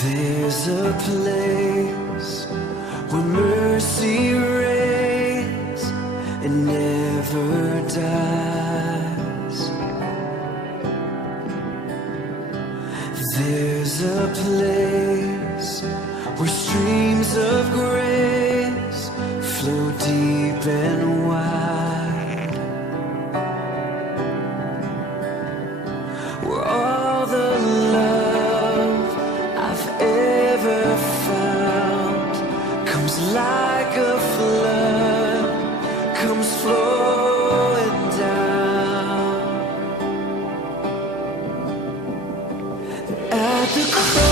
There's a place where mercy reigns and never dies. There's a place where streams of grace flow deep and wide, where all the love I've ever found comes like a flood, comes flowing down. At the cross